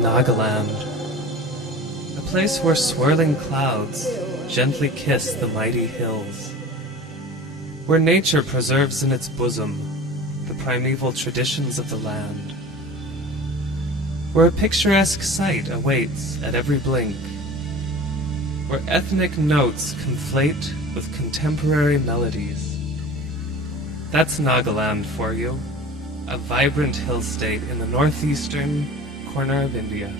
Nagaland, a place where swirling clouds gently kiss the mighty hills, where nature preserves in its bosom the primeval traditions of the land, where a picturesque sight awaits at every blink, where ethnic notes conflate with contemporary melodies. That's Nagaland for you, a vibrant hill state in the northeastern corner of India.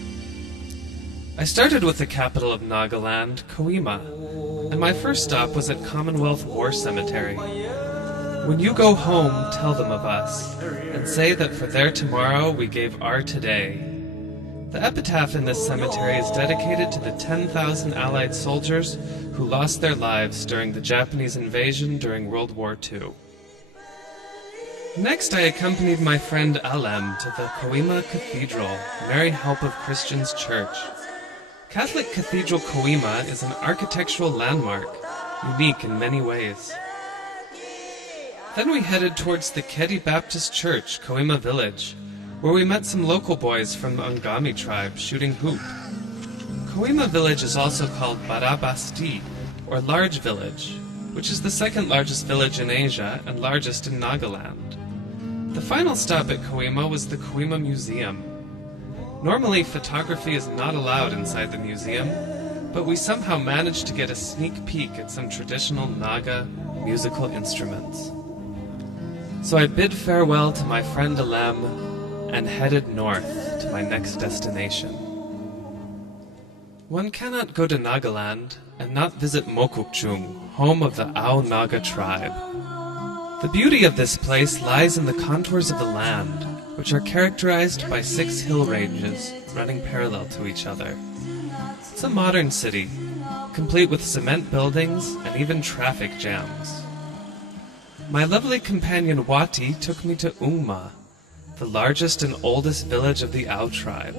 I started with the capital of Nagaland, Kohima, and my first stop was at Commonwealth War Cemetery. When you go home, tell them of us, and say that for their tomorrow we gave our today. The epitaph in this cemetery is dedicated to the 10,000 Allied soldiers who lost their lives during the Japanese invasion during World War II. Next, I accompanied my friend Alem to the Kohima Cathedral, Mary Help of Christians Church. Catholic Cathedral Kohima is an architectural landmark, unique in many ways. Then we headed towards the Kedi Baptist Church, Kohima Village, where we met some local boys from the Angami tribe shooting hoop. Kohima Village is also called Barabasti, or Large Village, which is the second largest village in Asia and largest in Nagaland. The final stop at Kohima was the Kohima Museum. Normally, photography is not allowed inside the museum, but we somehow managed to get a sneak peek at some traditional Naga musical instruments. So I bid farewell to my friend Alem and headed north to my next destination. One cannot go to Nagaland and not visit Mokokchung, home of the Ao Naga tribe. The beauty of this place lies in the contours of the land, which are characterized by 6 hill ranges running parallel to each other. It's a modern city, complete with cement buildings and even traffic jams. My lovely companion Wati took me to Ungma, the largest and oldest village of the Ao tribe,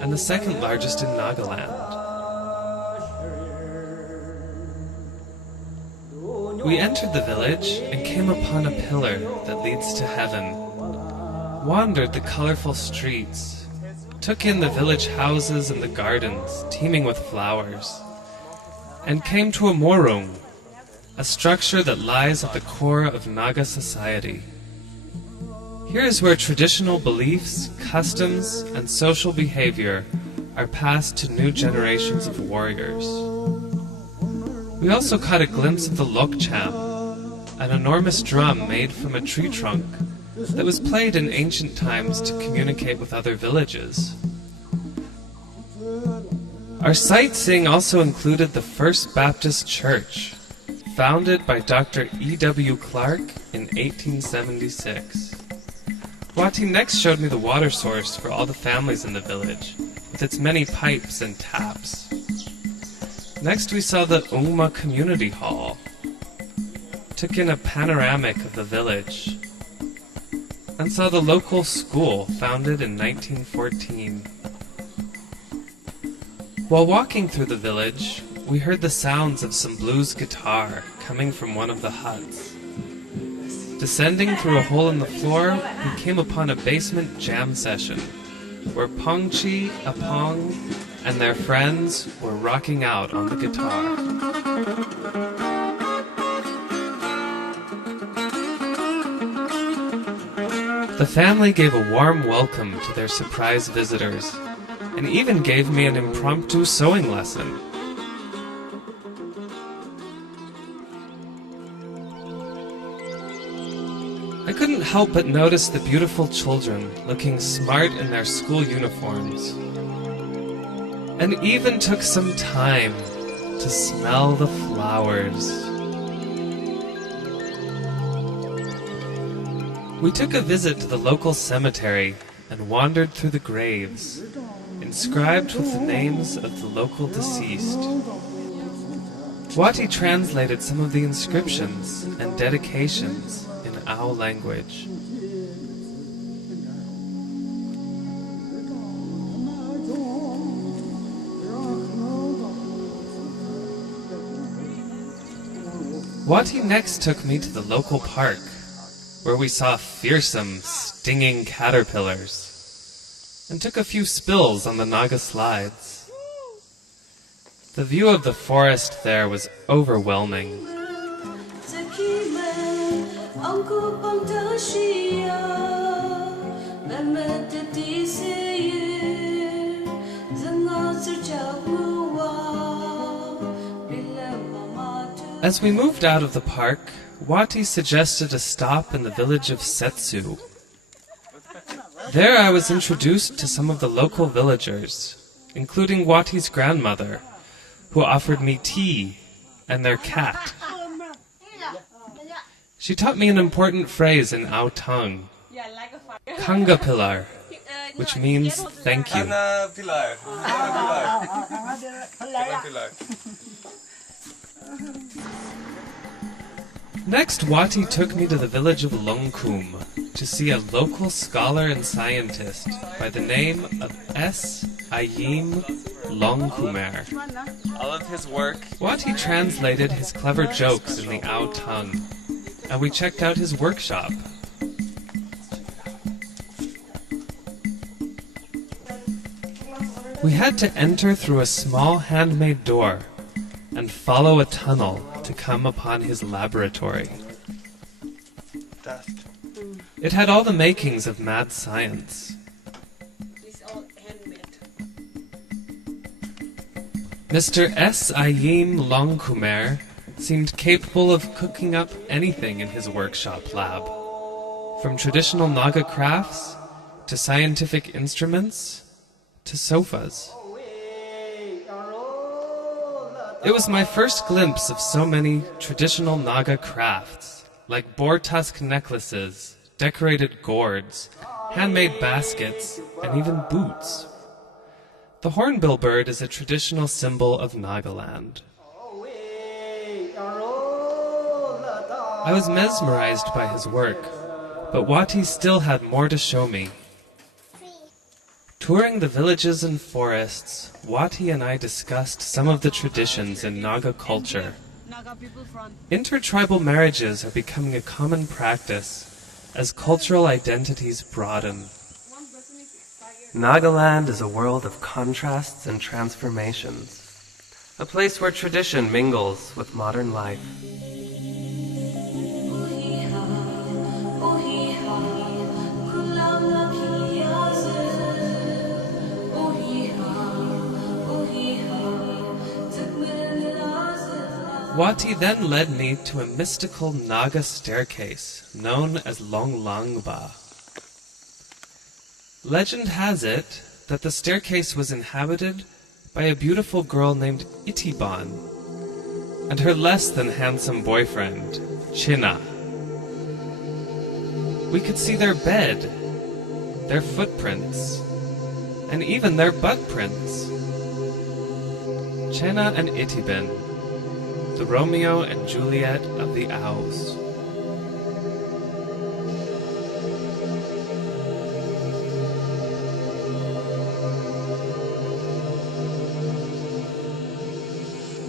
and the second largest in Nagaland. We entered the village and came upon a pillar that leads to heaven, wandered the colorful streets, took in the village houses and the gardens teeming with flowers, and came to a morung, a structure that lies at the core of Naga society. Here is where traditional beliefs, customs, and social behavior are passed to new generations of warriors. We also caught a glimpse of the lokcham, an enormous drum made from a tree trunk that was played in ancient times to communicate with other villages. Our sightseeing also included the First Baptist Church, founded by Dr. E.W. Clark in 1876. Wati next showed me the water source for all the families in the village, with its many pipes and taps. Next we saw the Ungma Community Hall, took in a panoramic of the village, and saw the local school founded in 1914. While walking through the village, we heard the sounds of some blues guitar coming from one of the huts. Descending through a hole in the floor, we came upon a basement jam session, where Pongchi, Apong, and their friends were rocking out on the guitar. The family gave a warm welcome to their surprise visitors, and even gave me an impromptu sewing lesson. I couldn't help but notice the beautiful children looking smart in their school uniforms, and even took some time to smell the flowers. We took a visit to the local cemetery and wandered through the graves, inscribed with the names of the local deceased. Wati translated some of the inscriptions and dedications in Ao language. Wati next took me to the local park, where we saw fearsome, stinging caterpillars, and took a few spills on the Naga slides. The view of the forest there was overwhelming. As we moved out of the park, Wati suggested a stop in the village of Setsu. There I was introduced to some of the local villagers, including Wati's grandmother, who offered me tea and their cat. She taught me an important phrase in our tongue, Kanga Pilar, which means thank you. Next, Wati took me to the village of Longkum to see a local scholar and scientist by the name of S. Ayim Longkumer. All of his work. Wati translated his clever jokes in the Ao tongue, and we checked out his workshop. We had to enter through a small handmade door and follow a tunnel to come upon his laboratory. Dust. It had all the makings of mad science. It's all handmade. Mr. S. Ayim Longkumer seemed capable of cooking up anything in his workshop lab, from traditional Naga crafts to scientific instruments to sofas. It was my first glimpse of so many traditional Naga crafts, like boar tusk necklaces, decorated gourds, handmade baskets, and even boots. The hornbill bird is a traditional symbol of Nagaland. I was mesmerized by his work, but Wati still had more to show me. Touring the villages and forests, Wati and I discussed some of the traditions in Naga culture. Intertribal marriages are becoming a common practice as cultural identities broaden. Nagaland is a world of contrasts and transformations, a place where tradition mingles with modern life. Wati then led me to a mystical Naga staircase known as Longlangba. Legend has it that the staircase was inhabited by a beautiful girl named Itiban and her less than handsome boyfriend, China. We could see their bed, their footprints, and even their butt prints. Chena and Itiban, the Romeo and Juliet of the Aos.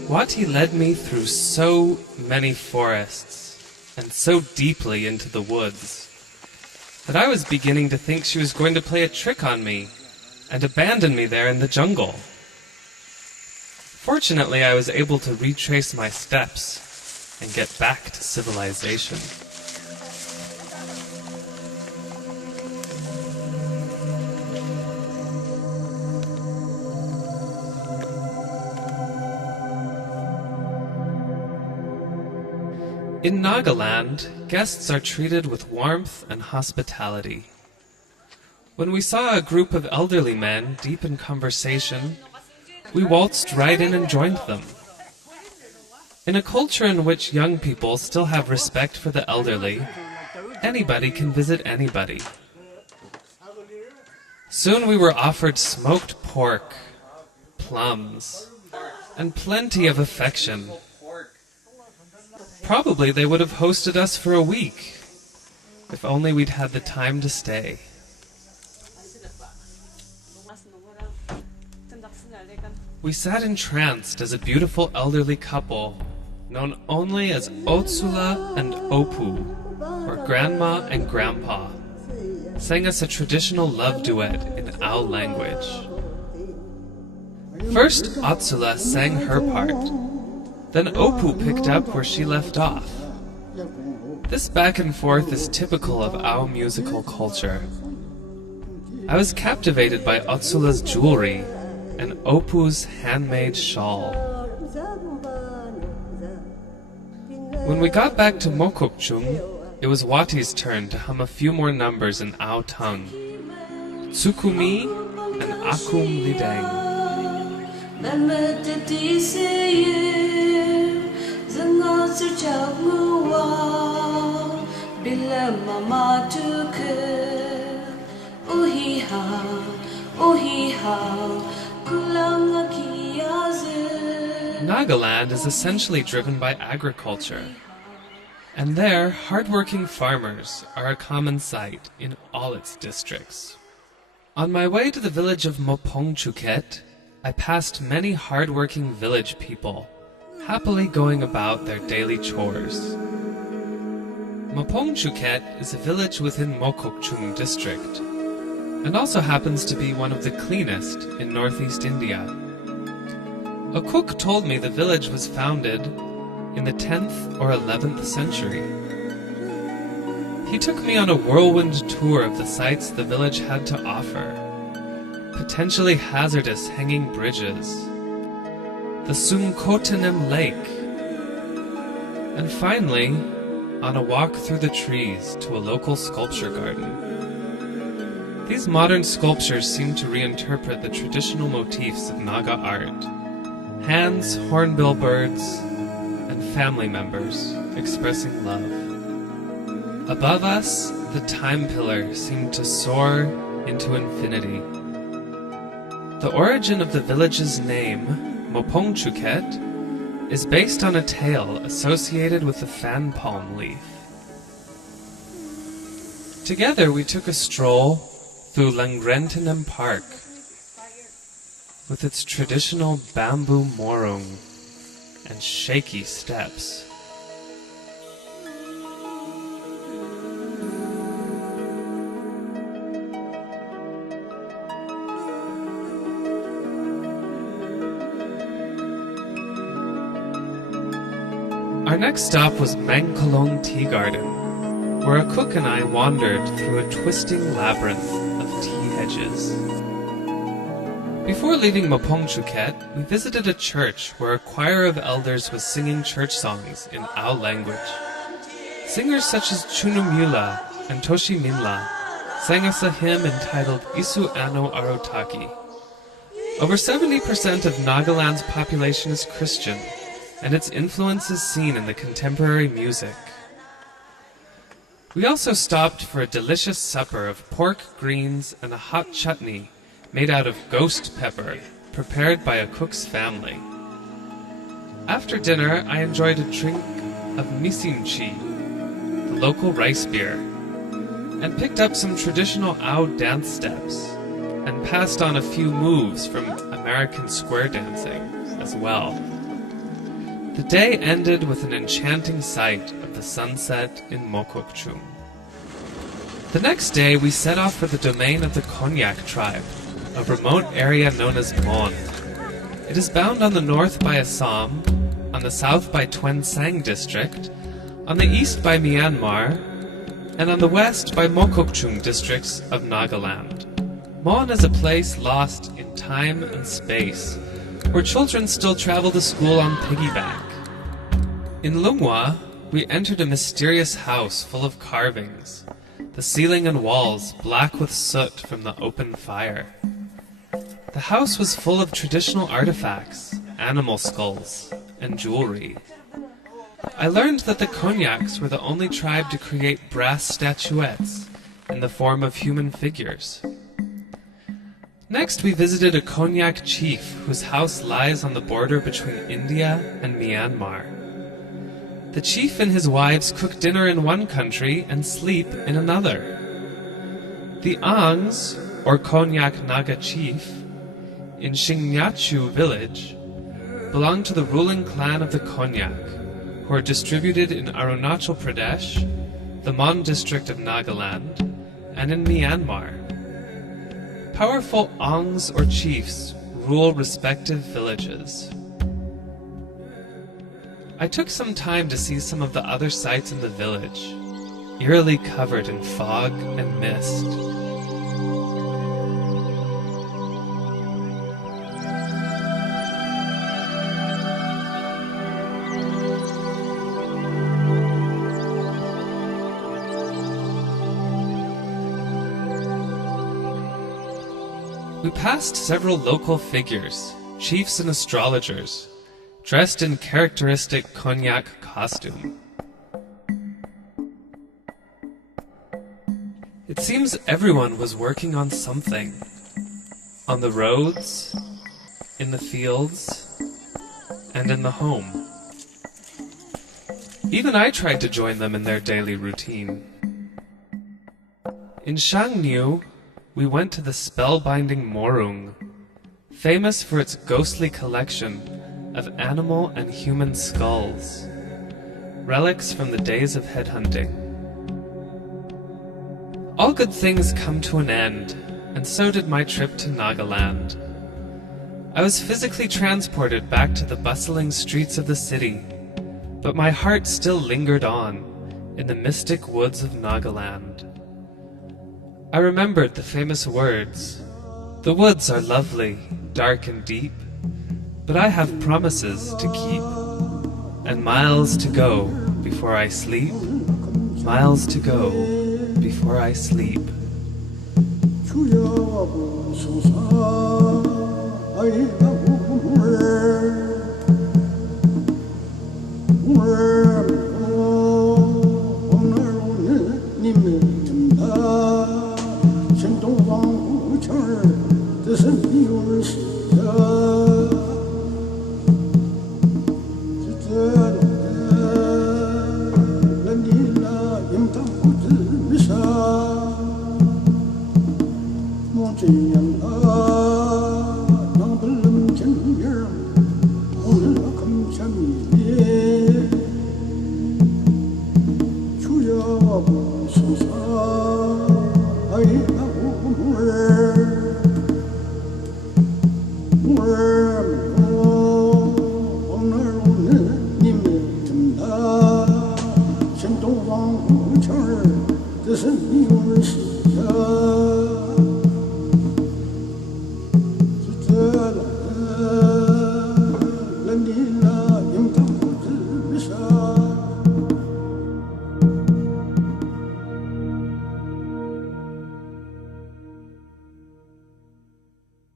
Wati led me through so many forests and so deeply into the woods that I was beginning to think she was going to play a trick on me and abandon me there in the jungle. Fortunately, I was able to retrace my steps and get back to civilization. In Nagaland, guests are treated with warmth and hospitality. When we saw a group of elderly men deep in conversation, we waltzed right in and joined them. In a culture in which young people still have respect for the elderly, anybody can visit anybody. Soon we were offered smoked pork, plums, and plenty of affection. Probably they would have hosted us for a week, if only we'd had the time to stay. We sat entranced as a beautiful elderly couple, known only as Otsula and Opu, or where Grandma and Grandpa sang us a traditional love duet in Ao language. First, Atsula sang her part. Then Opu picked up where she left off. This back and forth is typical of Ao musical culture. I was captivated by Atsula's jewelry and Opu's handmade shawl. When we got back to Mokokchung, it was Wati's turn to hum a few more numbers in Ao tongue. Tsukumi and Akum Lidang. Nagaland is essentially driven by agriculture, and there, hard-working farmers are a common sight in all its districts. On my way to the village of Mopongchuket, I passed many hard-working village people, happily going about their daily chores. Mopongchuket is a village within Mokokchung district, and also happens to be one of the cleanest in northeast India. A cook told me the village was founded in the 10th or 11th century. He took me on a whirlwind tour of the sights the village had to offer. Potentially hazardous hanging bridges, the Sumkotanem Lake, and finally, on a walk through the trees to a local sculpture garden. These modern sculptures seem to reinterpret the traditional motifs of Naga art: hands, hornbill birds, and family members expressing love. Above us, the time pillar seemed to soar into infinity. The origin of the village's name, Mopongchuket, is based on a tale associated with the fan palm leaf. Together we took a stroll through Langrentenem Park with its traditional bamboo morung and shaky steps. Our next stop was Mangkolong Tea Garden, where a cook and I wandered through a twisting labyrinth of tea hedges. Before leaving Mopongchuket, we visited a church where a choir of elders was singing church songs in Ao language. Singers such as Chunumula and Toshi Minla sang us a hymn entitled Isu Ano Arotaki. Over 70% of Nagaland's population is Christian, and its influence is seen in the contemporary music. We also stopped for a delicious supper of pork, greens, and a hot chutney made out of ghost pepper, prepared by a cook's family. After dinner, I enjoyed a drink of misimchi, the local rice beer, and picked up some traditional Ao dance steps, and passed on a few moves from American square dancing as well. The day ended with an enchanting sight of the sunset in Mokokchung. The next day, we set off for the domain of the Konyak tribe, a remote area known as Mon. It is bound on the north by Assam, on the south by Twensang district, on the east by Myanmar, and on the west by Mokokchung districts of Nagaland. Mon is a place lost in time and space, where children still travel to school on piggyback. In Lumwa, we entered a mysterious house full of carvings, the ceiling and walls black with soot from the open fire. The house was full of traditional artifacts, animal skulls, and jewelry. I learned that the Konyaks were the only tribe to create brass statuettes in the form of human figures. Next, we visited a Konyak chief whose house lies on the border between India and Myanmar. The chief and his wives cook dinner in one country and sleep in another. The Angs, or Konyak Naga chief, in Shingnyachu village, belong to the ruling clan of the Konyak, who are distributed in Arunachal Pradesh, the Mon district of Nagaland, and in Myanmar. Powerful Ongs or chiefs rule respective villages. I took some time to see some of the other sights in the village, eerily covered in fog and mist. We passed several local figures, chiefs and astrologers, dressed in characteristic Konyak costume. It seems everyone was working on something. On the roads, in the fields, and in the home. Even I tried to join them in their daily routine. In Shangniu, we went to the spellbinding Morung, famous for its ghostly collection of animal and human skulls, relics from the days of headhunting. All good things come to an end, and so did my trip to Nagaland. I was physically transported back to the bustling streets of the city, but my heart still lingered on in the mystic woods of Nagaland. I remembered the famous words, "The woods are lovely, dark and deep, but I have promises to keep, and miles to go before I sleep, miles to go before I sleep." 주여 보소서 아이가